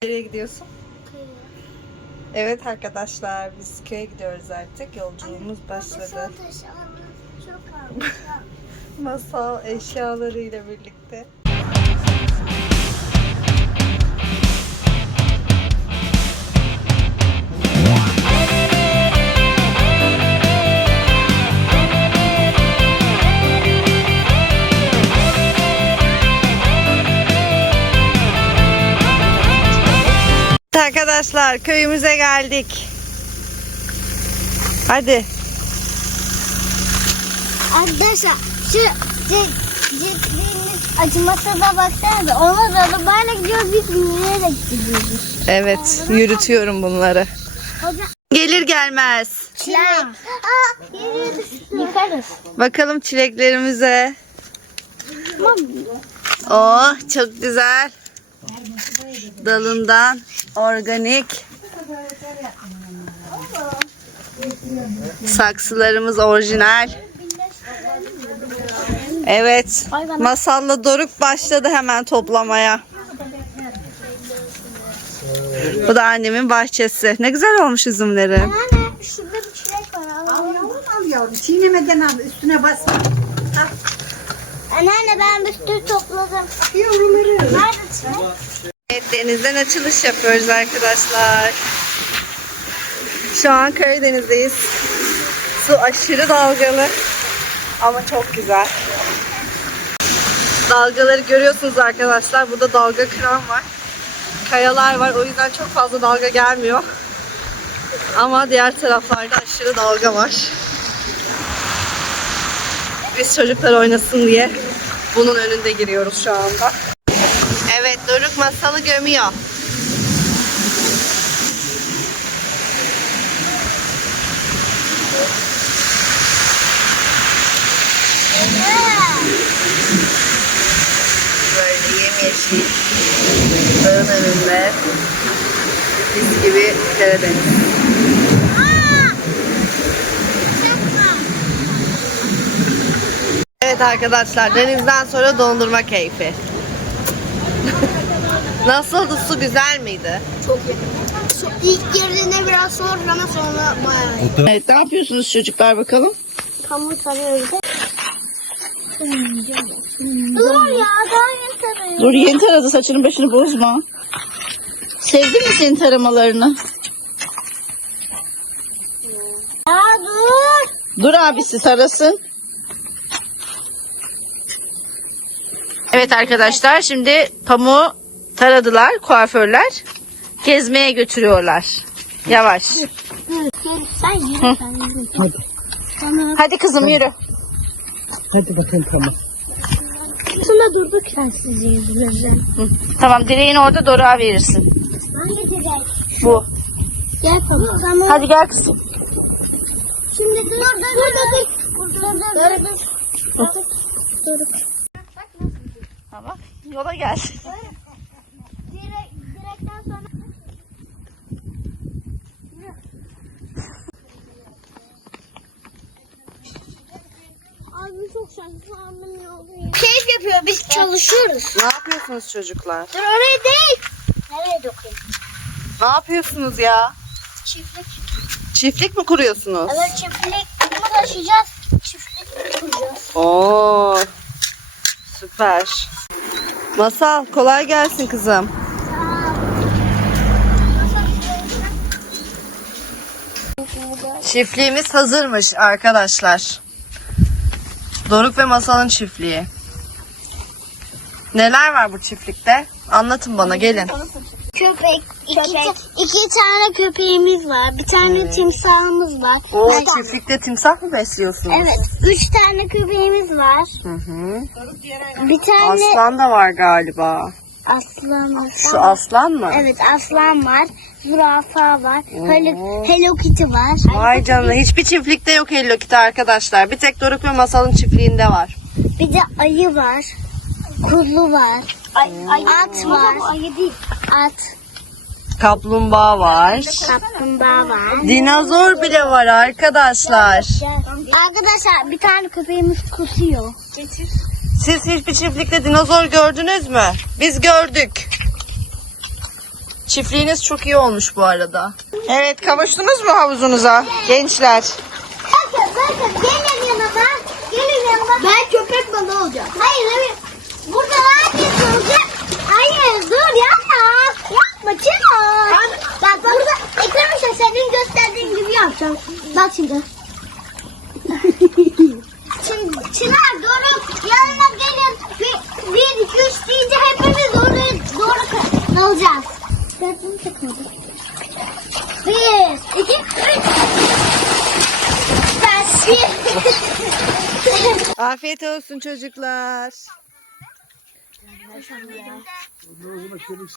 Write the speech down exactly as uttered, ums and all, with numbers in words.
Nereye gidiyorsun? Köye. Evet arkadaşlar, biz köye gidiyoruz artık. Yolculuğumuz başladı. Çok almış. Masal eşyalarıyla birlikte. Arkadaşlar, köyümüze geldik. Hadi. Arkadaşlar şu ciddiğimiz acımasına baksana. Ona da arabayla gidiyoruz, biz yürüyerek gidiyoruz. Evet, yürütüyorum bunları. Hocam. Gelir gelmez. Çilek. Aa, yıkarız. Bakalım çileklerimize. Tamam. Oh, çok güzel. Dalından organik. Saksılarımız orijinal. Evet. Masal'la Doruk başladı hemen toplamaya. Bu da annemin bahçesi. Ne güzel olmuş üzümleri. Anne şurada bir çilek var. Al. Al yavrum, al yavrum. Çiğnemeden al, üstüne basma. Al. Anneanne ben bir sürü topladım. Yavruları. Nerede çilek? Evet, denizden açılış yapıyoruz arkadaşlar. Şu an Karadeniz'deyiz. Su aşırı dalgalı ama çok güzel. Dalgaları görüyorsunuz arkadaşlar. Burada dalga kıran var. Kayalar var. O yüzden çok fazla dalga gelmiyor. Ama diğer taraflarda aşırı dalga var. Biz çocuklar oynasın diye bunun önünde giriyoruz şu anda. Evet, Doruk Masal'ı gömüyor. Böyle yemyeşil dağın önünde mis gibi Karadeniz. Evet arkadaşlar, denizden sonra dondurma keyfi. Nasıldı? Su güzel miydi? Çok iyi. İlk girdiğinde biraz zor ama sonra bayağı iyi. Evet, ne yapıyorsunuz çocuklar bakalım? Kamu sarıyoruz. Dur ya, daha yeni sarıyoruz. Dur, yeni taradı, saçını başını bozma. Sevdin mi senin taramalarını? Ya dur. Dur abisi tarasın. Evet arkadaşlar, şimdi pamuğu taradılar kuaförler. Gezmeye götürüyorlar. Yavaş. Sen yürü, sen yürü. Hadi. Sana, Hadi kızım yürü. Hadi bakalım, tamam. sana durduk sen sizi yüzünüzden. Hı. Tamam, direğini orada Doruk'a verirsin. Hangi direk? Bu. Gel tamam. Tamam. Hadi gel kızım. Şimdi dur dur dur dur. Dur dur dur. Dur. Dur. Tamam, yola gel. Direk, direkten sonra. Abi çok şanslı. Keyif yapıyor, biz çalışıyoruz. Ne yapıyorsunuz çocuklar? Dur oraya değil. Nereye dokuyayım? Ne yapıyorsunuz ya? Çiftlik. Çiftlik mi kuruyorsunuz? Evet çiftlik. Bunu taşıyacağız. Çiftlik kuracağız. Oo, süper. Masal, kolay gelsin kızım. Çiftliğimiz hazırmış arkadaşlar. Doruk ve Masal'ın çiftliği. Neler var bu çiftlikte? Anlatın bana, gelin. Köpek. İki, iki tane köpeğimiz var. Bir tane timsahımız var. Oo, Evet. çiftlikte timsah mı besliyorsunuz? Evet. Üç tane köpeğimiz var. Hı hı. Bir tane Aslan da var galiba. aslan. Şu aslan mı? Evet aslan var. Zürafa var. Hello, Hello Kitty var. Vay canına, hiçbir çiftlikte yok Hello Kitty arkadaşlar. Bir tek Doruk ve Masal'ın çiftliğinde var. Bir de ayı var. Kuzu var. Ay, ay, at var. Ayı değil. At. Kaplumbağa var. Kaplumbağa var. Dinozor bile var arkadaşlar. Arkadaşlar bir tane köpeğimiz kusuyor. Siz hiçbir çiftlikte dinozor gördünüz mü? Biz gördük. Çiftliğiniz çok iyi olmuş bu arada. Evet, kavuştunuz mu havuzunuza gençler? Bakın bakın gelin yanıma. Gelin yanıma. Ben köpek balığı olacağım. Hayır hayır. Burada herkes olacak. Hayır dur yapma. Yapma Çınar. Bak burada eklemişler senin gösterdiğin gibi yapacağım. Bak şimdi. Şimdi Çınar doğru yanına gelin. Bir, bir iki üç deyince hepimiz oraya doğru ka- alacağız. Gördün takmadı. Bir, iki, üç. Afiyet olsun çocuklar.